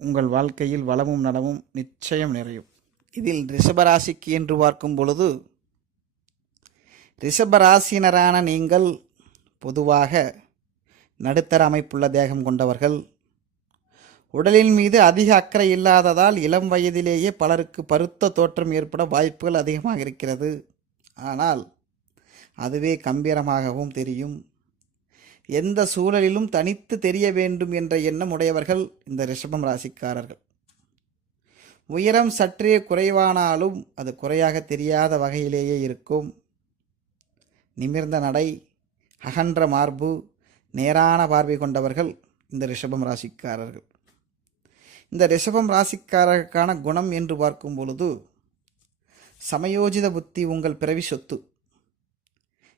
உங்கள் வாழ்க்கையில் வளமும் நலமும் நிச்சயம் நிறையும். இதில் ரிஷபராசிக்கு என்று பார்க்கும் பொழுது ரிஷபராசினரான நீங்கள் பொதுவாக நடுத்தர அமைப்புள்ள தேகம் கொண்டவர்கள். உடலின் மீது அதிக அக்கறை இல்லாததால் இளம் வயதிலேயே பலருக்கு பருத்த தோற்றம் ஏற்பட வாய்ப்புகள் அதிகமாக இருக்கிறது. ஆனால் அதுவே கம்பீரமாகவும் தெரியும். எந்த சூழலிலும் தனித்து தெரிய வேண்டும் என்ற எண்ணம் உடையவர்கள் இந்த ரிஷபம் ராசிக்காரர்கள். உயரம் சற்றே குறைவானாலும் அது குறையாக தெரியாத வகையிலேயே இருக்கும். நிமிர்ந்த நடை அகன்ற மார்பு நேரான பார்வை கொண்டவர்கள் இந்த ரிஷபம் ராசிக்காரர்கள். இந்த ரிஷபம் ராசிக்காரர்களுக்கான குணம் என்று பார்க்கும் பொழுது சமயோஜித புத்தி உங்கள் பிறவி சொத்து.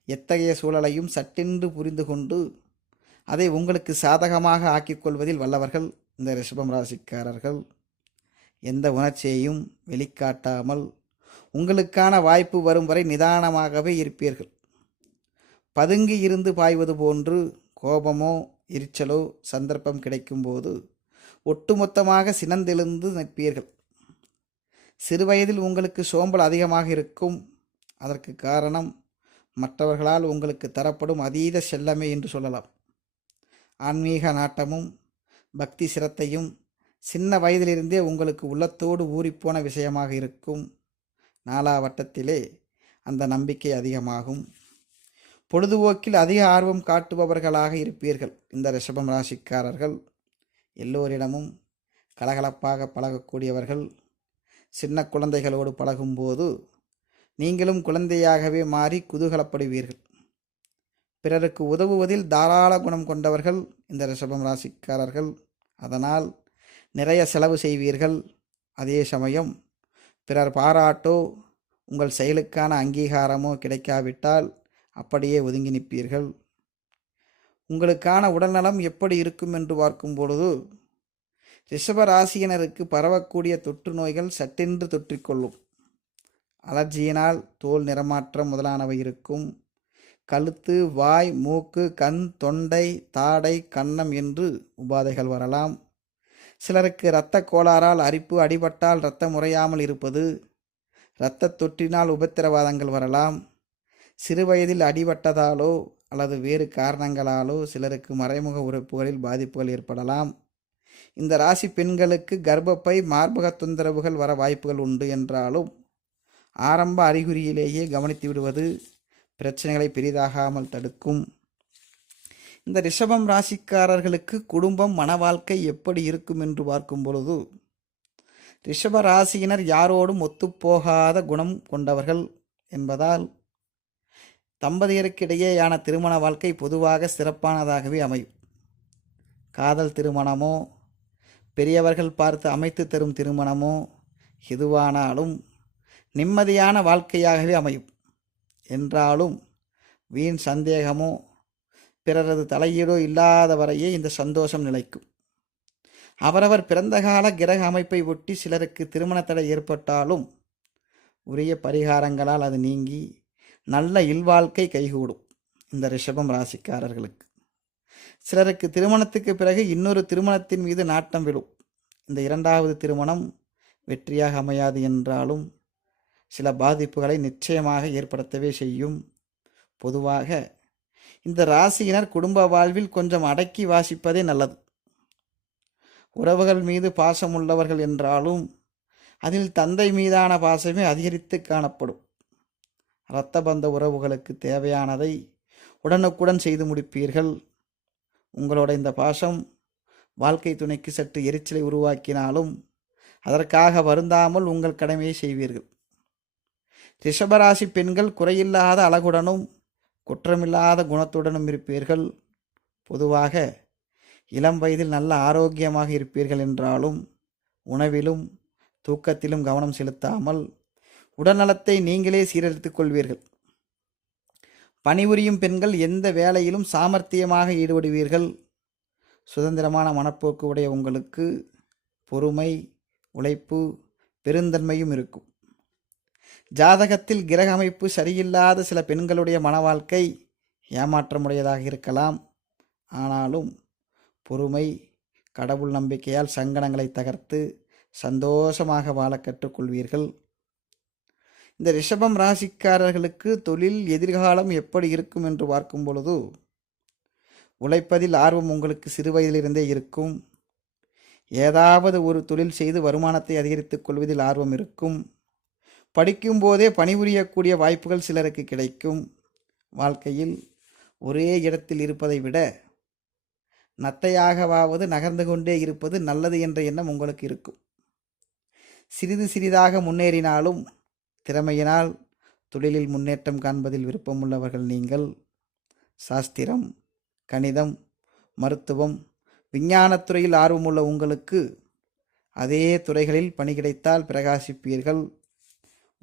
எத்தகைய சூழலையும் சட்டென்று புரிந்து கொண்டு அதை உங்களுக்கு சாதகமாக ஆக்கிக் கொள்வதில் வல்லவர்கள் இந்த ரிஷபம் ராசிக்காரர்கள். எந்த உணர்ச்சியையும் வெளிக்காட்டாமல் உங்களுக்கான வாய்ப்பு வரும் வரை நிதானமாகவே இருப்பீர்கள். பதுங்கி இருந்து பாய்வது போன்று கோபமோ எரிச்சலோ சந்தர்ப்பம் கிடைக்கும்போது ஒட்டுமொத்தமாக சினந்தெழுந்து நிற்பீர்கள். சிறுவயதில் உங்களுக்கு சோம்பல் அதிகமாக இருக்கும். அதற்கு காரணம் மற்றவர்களால் உங்களுக்கு தரப்படும் அதீத செல்லமே என்று சொல்லலாம். ஆன்மீக நாட்டமும் பக்தி சிரத்தையும் சின்ன வயதிலிருந்தே உங்களுக்கு உள்ளத்தோடு ஊறிப்போன விஷயமாக இருக்கும். நாலாவட்டத்திலே அந்த நம்பிக்கை அதிகமாகும். பொழுதுபோக்கில் அதிக ஆர்வம் காட்டுபவர்களாக இருப்பீர்கள். இந்த ரிஷபம் ராசிக்காரர்கள் எல்லோரிடமும் கலகலப்பாக பழகக்கூடியவர்கள். சின்ன குழந்தைகளோடு பழகும்போது நீங்களும் குழந்தையாகவே மாறி குதூகலப்படுவீர்கள். பிறருக்கு உதவுவதில் தாராள குணம் கொண்டவர்கள் இந்த ரிஷபம் ராசிக்காரர்கள். அதனால் நிறைய செலவு செய்வீர்கள். அதே சமயம் பிறர் பாராட்டோ உங்கள் செயலுக்கான அங்கீகாரமோ கிடைக்காவிட்டால் அப்படியே ஒதுங்கி நிற்பீர்கள். உங்களுக்கான உடல்நலம் எப்படி இருக்கும் என்று பார்க்கும் பொழுது ரிஷப ராசியினருக்கு பரவக்கூடிய தொற்று நோய்கள் சட்டென்று தொற்றிக்கொள்ளும். அலர்ஜியினால் தோல் நிறமாற்றம் முதலானவை இருக்கும். கழுத்து வாய் மூக்கு கண் தொண்டை தாடை கன்னம் என்று உபாதைகள் வரலாம். சிலருக்கு இரத்த கோளாறால் அரிப்பு அடிபட்டால் இரத்தம் முறையாமல் இருப்பது இரத்த தொற்றினால் உபத்திரவாதங்கள் வரலாம். சிறுவயதில் அடிபட்டதாலோ அல்லது வேறு காரணங்களாலோ சிலருக்கு மறைமுக உறுப்புகளில் பாதிப்புகள் ஏற்படலாம். இந்த ராசி பெண்களுக்கு கர்ப்பப்பை மார்பக தொந்தரவுகள் வர வாய்ப்புகள் உண்டு என்றாலும் ஆரம்ப அறிகுறியிலேயே கவனித்து விடுவது பிரச்சனைகளை பெரிதாகாமல் தடுக்கும். இந்த ரிஷபம் ராசிக்காரர்களுக்கு குடும்பம் மன வாழ்க்கை எப்படி இருக்கும் என்று பார்க்கும் பொழுது ரிஷப ராசியினர் யாரோடும் ஒத்துப்போகாத குணம் கொண்டவர்கள் என்பதால் தம்பதியருக்கிடையேயான திருமண வாழ்க்கை பொதுவாக சிறப்பானதாகவே அமையும். காதல் திருமணமோ பெரியவர்கள் பார்த்து அமைத்து தரும் திருமணமோ எதுவானாலும் நிம்மதியான வாழ்க்கையாகவே அமையும். என்றாலும் வீண் சந்தேகமோ பிறரது தலையீடோ இல்லாத வரையே இந்த சந்தோஷம் நிலைக்கும். அவரவர் பிறந்த கால கிரக அமைப்பை ஒட்டி சிலருக்கு திருமண தடை ஏற்பட்டாலும் உரிய பரிகாரங்களால் அது நீங்கி நல்ல இல்வாழ்க்கை கைகூடும் இந்த ரிஷபம் ராசிக்காரர்களுக்கு. சிலருக்கு திருமணத்துக்கு பிறகு இன்னொரு திருமணத்தின் மீது நாட்டம் விடும். இந்த இரண்டாவது திருமணம் வெற்றியாக அமையாது என்றாலும் சில பாதிப்புகளை நிச்சயமாக ஏற்படுத்தவே செய்யும். பொதுவாக இந்த ராசியினர் குடும்ப வாழ்வில் கொஞ்சம் அடக்கி வாசிப்பதே நல்லது. உறவுகள் மீது பாசம் உள்ளவர்கள் என்றாலும் அதில் தந்தை மீதான பாசமே அதிகரித்து காணப்படும். இரத்த பந்த உறவுகளுக்கு தேவையானதை உடனுக்குடன் செய்து முடிப்பீர்கள். உங்களோட இந்த பாசம் வாழ்க்கை துணைக்கு சற்று எரிச்சலை உருவாக்கினாலும் அதற்காக வருந்தாமல் உங்கள் கடமையை செய்வீர்கள். ரிஷபராசி பெண்கள் குறையில்லாத அழகுடனும் குற்றமில்லாத குணத்துடனும் இருப்பீர்கள். பொதுவாக இளம் வயதில் நல்ல ஆரோக்கியமாக இருப்பீர்கள் என்றாலும் உணவிலும் தூக்கத்திலும் கவனம் செலுத்தாமல் உடல்நலத்தை நீங்களே சீரழித்துக் கொள்வீர்கள். பணிபுரியும் பெண்கள் எந்த வேலையிலும் சாமர்த்தியமாக ஈடுபடுவீர்கள். சுதந்திரமான மனப்போக்கு உடைய உங்களுக்கு பொறுமை உழைப்பு பெருந்தன்மையும் இருக்கும். ஜாதகத்தில் கிரக அமைப்பு சரியில்லாத சில பெண்களுடைய மன வாழ்க்கை ஏமாற்றமுடையதாக இருக்கலாம். ஆனாலும் பொறுமை கடவுள் நம்பிக்கையால் சங்கடங்களை தகர்த்து சந்தோஷமாக வாழ கற்றுக்கொள்வீர்கள். இந்த ரிஷபம் ராசிக்காரர்களுக்கு தொழில் எதிர்காலம் எப்படி இருக்கும் என்று பார்க்கும் பொழுது உழைப்பதில் ஆர்வம் உங்களுக்கு சிறுவயதிலிருந்தே இருக்கும். ஏதாவது ஒரு தொழில் செய்து வருமானத்தை அதிகரித்துக் கொள்வதில் ஆர்வம் இருக்கும். படிக்கும் போதே பணிபுரியக்கூடிய வாய்ப்புகள் சிலருக்கு கிடைக்கும். வாழ்க்கையில் ஒரே இடத்தில் இருப்பதை விட நத்தையாகவாவது நகர்ந்து கொண்டே இருப்பது நல்லது என்ற எண்ணம் உங்களுக்கு இருக்கும். சிறிது சிறிதாக முன்னேறினாலும் திறமையினால் தொழிலில் முன்னேற்றம் காண்பதில் விருப்பமுள்ளவர்கள் நீங்கள் சாஸ்திரம் கணிதம் மருத்துவம் விஞ்ஞானத்துறையில் ஆர்வமுள்ள உங்களுக்கு அதே துறைகளில் பணி கிடைத்தால் பிரகாசிப்பீர்கள்.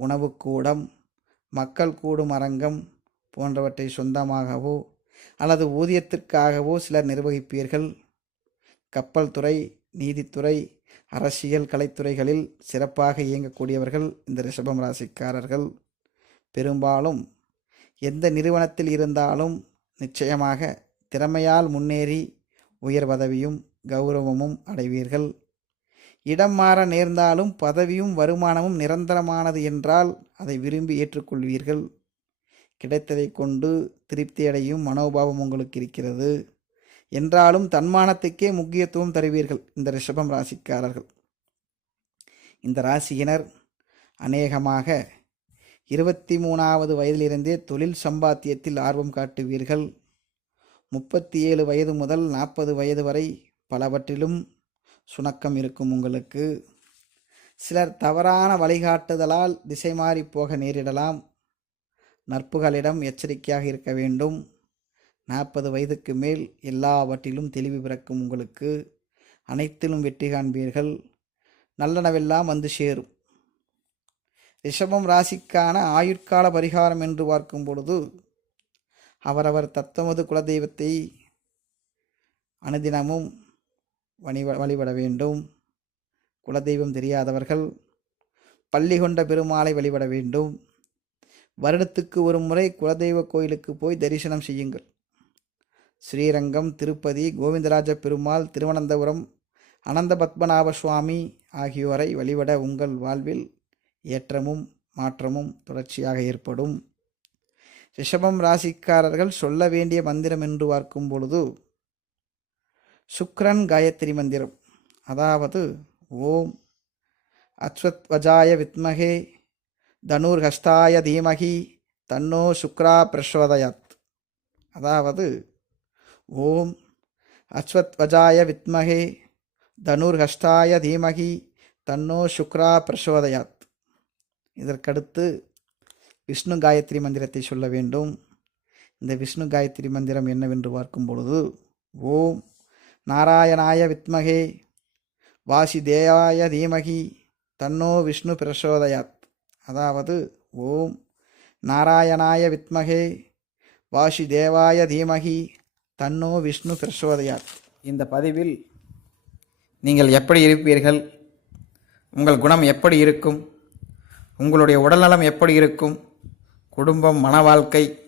உணவுக்கூடம் மக்கள் கூடும் அரங்கம் போன்றவற்றை சொந்தமாகவோ அல்லது ஊதியத்திற்காகவோ சிலர் நிர்வகிப்பீர்கள். கப்பல் துறை நீதித்துறை அரசியல் கலைத்துறைகளில் சிறப்பாக இயங்கக்கூடியவர்கள் இந்த ரிஷபம் ராசிக்காரர்கள். பெரும்பாலும் எந்த நிறுவனத்தில் இருந்தாலும் நிச்சயமாக திறமையால் முன்னேறி உயர் பதவியும் கௌரவமும் அடைவீர்கள். இடம் மாற நேர்ந்தாலும் பதவியும் வருமானமும் நிரந்தரமானது என்றால் அதை விரும்பி ஏற்றுக்கொள்வீர்கள். கிடைத்ததை கொண்டு திருப்தியடையும் மனோபாவம் உங்களுக்கு இருக்கிறது. என்றாலும் தன்மானத்துக்கே முக்கியத்துவம் தருவீர்கள் இந்த ரிஷபம் ராசிக்காரர்கள். இந்த ராசியினர் அநேகமாக இருபத்தி மூணாவது வயதிலிருந்தே தொழில் சம்பாத்தியத்தில் ஆர்வம் காட்டுவீர்கள். முப்பத்தி ஏழு வயது முதல் நாற்பது வயது வரை பலவற்றிலும் சுணக்கம் இருக்கும் உங்களுக்கு. சிலர் தவறான வழிகாட்டுதலால் திசை மாறி போக நேரிடலாம். நட்புகளிடம் எச்சரிக்கையாக இருக்க வேண்டும். நாற்பது வயதுக்கு மேல் எல்லாவற்றிலும் தெளிவு பிறக்கும் உங்களுக்கு. அனைத்திலும் வெற்றி காண்பீர்கள். நல்லனவெல்லாம் வந்து சேரும். ரிஷபம் ராசிக்கான ஆயுட்கால பரிகாரம் என்று பார்க்கும் பொழுது அவரவர் தத்தமது குலதெய்வத்தை அனுதினமும் வழி வழிபட வேண்டும். குலதெய்வம் தெரியாதவர்கள் பள்ளி கொண்ட பெருமாளை வழிபட வேண்டும். வருடத்துக்கு ஒரு முறை குலதெய்வ கோயிலுக்கு போய் தரிசனம் செய்யுங்கள். ஸ்ரீரங்கம் திருப்பதி கோவிந்தராஜ பெருமாள் திருவனந்தபுரம் அனந்த பத்மநாப சுவாமி ஆகியோரை வழிபட உங்கள் வாழ்வில் ஏற்றமும் மாற்றமும் தொடர்ச்சியாக ஏற்படும். ரிஷபம் ராசிக்காரர்கள் சொல்ல வேண்டிய மந்திரம் என்று பார்க்கும் பொழுது சுக்ரன் காயத்ரி மந்திரம். அதாவது ஓம் அஸ்வத்வஜாய வித்மகே தனுர்ஹஸ்தாய தீமகி தன்னோ சுக்ரா பிரசோதயாத். அதாவது ஓம் அஸ்வத்வஜாய வித்மகே தனுர்ஹஸ்தாய தீமகி தன்னோ சுக்ரா பிரசோதயாத். இதற்கடுத்து விஷ்ணு காயத்ரி மந்திரத்தை சொல்ல வேண்டும். இந்த விஷ்ணு காயத்ரி மந்திரம் என்னவென்று பார்க்கும் பொழுது ஓம் நாராயணாய வித்மகே. வாசிதேவாய தீமகி. தன்னோ விஷ்ணு பிரசோதயாத். அதாவது ஓம் நாராயணாய வித்மகே. வாசுதேவாய தீமகி. தன்னோ விஷ்ணு பிரசோதயாத். இந்த பதிவில் நீங்கள் எப்படி இருப்பீர்கள்? உங்கள் குணம் எப்படி இருக்கும்? உங்களுடைய உடல்நலம் எப்படி இருக்கும்? குடும்பம் மன வாழ்க்கை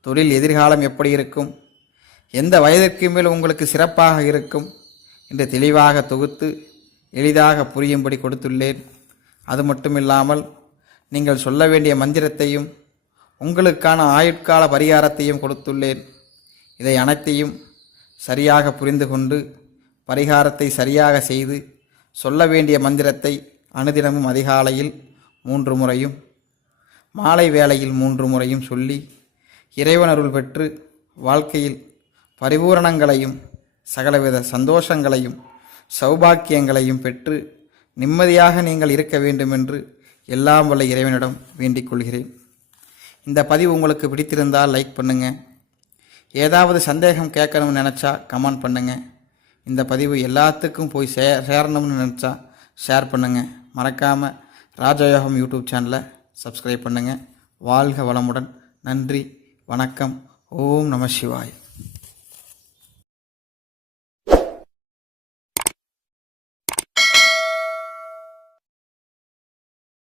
தொழில் எதிர்காலம் எப்படி இருக்கும்? எந்த வயதிற்கு மேல் உங்களுக்கு சிறப்பாக இருக்கும் என்று தெளிவாக தொகுத்து எளிதாக புரியும்படி கொடுத்துள்ளேன். அது மட்டுமில்லாமல் நீங்கள் சொல்ல வேண்டிய மந்திரத்தையும் உங்களுக்கான ஆயுட்கால பரிகாரத்தையும் கொடுத்துள்ளேன். இதை அனைத்தையும் சரியாக புரிந்து கொண்டு பரிகாரத்தை சரியாக செய்து சொல்ல வேண்டிய மந்திரத்தை அனுதினமும் அதிகாலையில் மூன்று முறையும் மாலை வேளையில் மூன்று முறையும் சொல்லி இறைவன் அருள் பெற்று வாழ்க்கையில் பரிபூரணங்களையும் சகலவித சந்தோஷங்களையும் சௌபாக்கியங்களையும் பெற்று நிம்மதியாக நீங்கள் இருக்க வேண்டும் என்று எல்லாம் வல்ல இறைவனிடம் வேண்டிக் கொள்கிறேன். இந்த பதிவு உங்களுக்கு பிடித்திருந்தால் லைக் பண்ணுங்கள் ஏதாவது சந்தேகம் கேட்கணும்னு நினச்சா கமெண்ட் பண்ணுங்கள் இந்த பதிவு எல்லாத்துக்கும் போய் சே சேரணும்னு நினச்சா ஷேர் பண்ணுங்கள் மறக்காமல் ராஜயோகம் யூடியூப் சேனலை சப்ஸ்கிரைப் பண்ணுங்கள் வாழ்க வளமுடன். நன்றி வணக்கம். ஓம் நம சிவாய்.